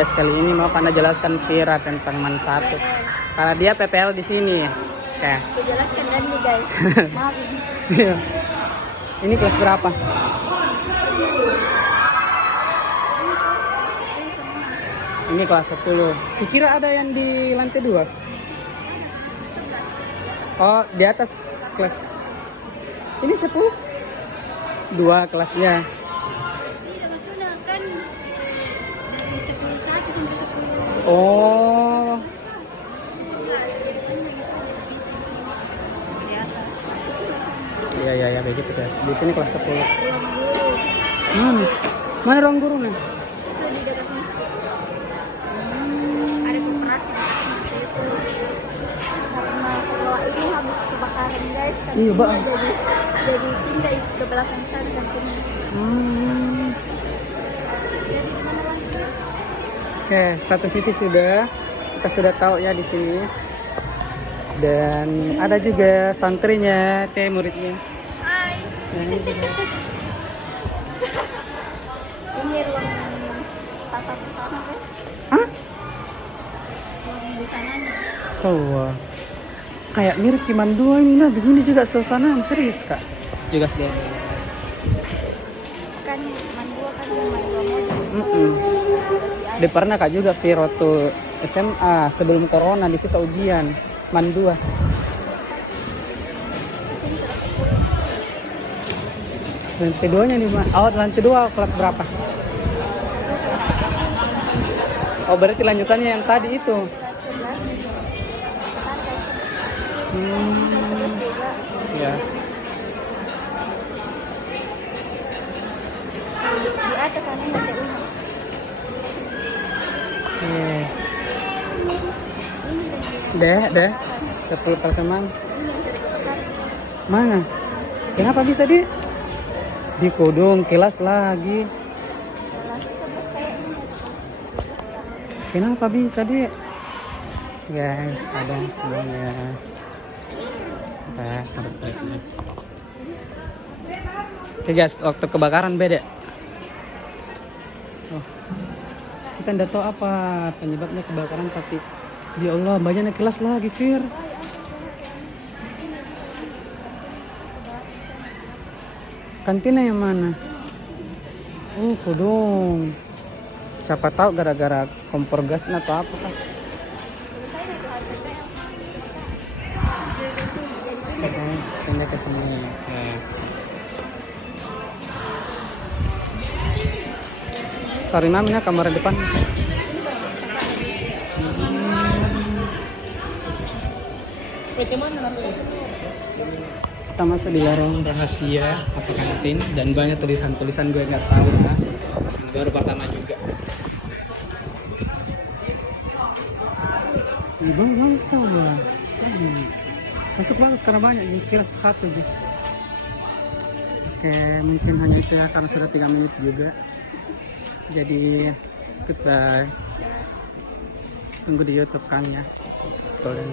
Guys, kali ini mau Kanda jelaskan Vira tentang MAN 1. Karena dia PPL di sini. Oke. Aku jelaskan dan nih guys. Maaf. Ini kelas berapa? Ini kelas 10. Kukira ada yang di lantai 2. Oh, di atas kelas. Ini 10. 2 kelasnya. Tidak maksudnya kan dari 11 sampai 10. Oh. 11 jadi kan gitu di atas. Iya begitu guys. Di sini kelas 10. Ruang guru. Mana ruang guru nih? Itu di dekat masjid. Ada koperasi itu. Karena sekolah ini habis kebakaran guys kan. Iya, Mbak. Jadi pindah ke belakang sana dan pindah. Jadi di mana lagi guys? Oke, satu sisi sudah kita sudah tahu ya di sini. Dan ada juga santrinya, muridnya. Hai. Nah, ini juga. Ini ruang tata busana guys. Hah? Ruang busananya. Tuh. Kayak mirip Kiman 2 ini nah, begini juga suasana serius kak. Juga sudah. Kan mandua kan mandua model. Dia pernah kak juga Viro tuh SMA sebelum corona di situ ujian MAN 2. Lantai 2-nya di mana? Oh, lantai 2 kelas berapa? Oh, berarti lanjutannya yang tadi itu. Ya. Di atas sana lantai 1. Deh. 10 persenan. Mana? Kenapa bisa di Kudung kelas lagi? Kenapa bisa guys, ada semuanya. Oke guys, waktu kebakaran beda. Oh, kita tidak tahu apa penyebabnya kebakaran, tapi ya Allah banyaknya kelas lagi Fir. Kantinnya yang mana? Kudung. Siapa tahu gara-gara kompor gas atau apa kan? Pindah ke sini. Oke. Sorry namanya kamar depan. Kita masuk di lorong rahasia atau kantin dan banyak tulisan-tulisan gue nggak tahu ya. Ini baru pertama juga. Bagus tau lah. Masuk bagus karena banyak kira satu aja. Oke, mungkin hanya itu ya karena sudah 3 menit juga. Jadi kita tunggu di YouTube kan ya. Betul.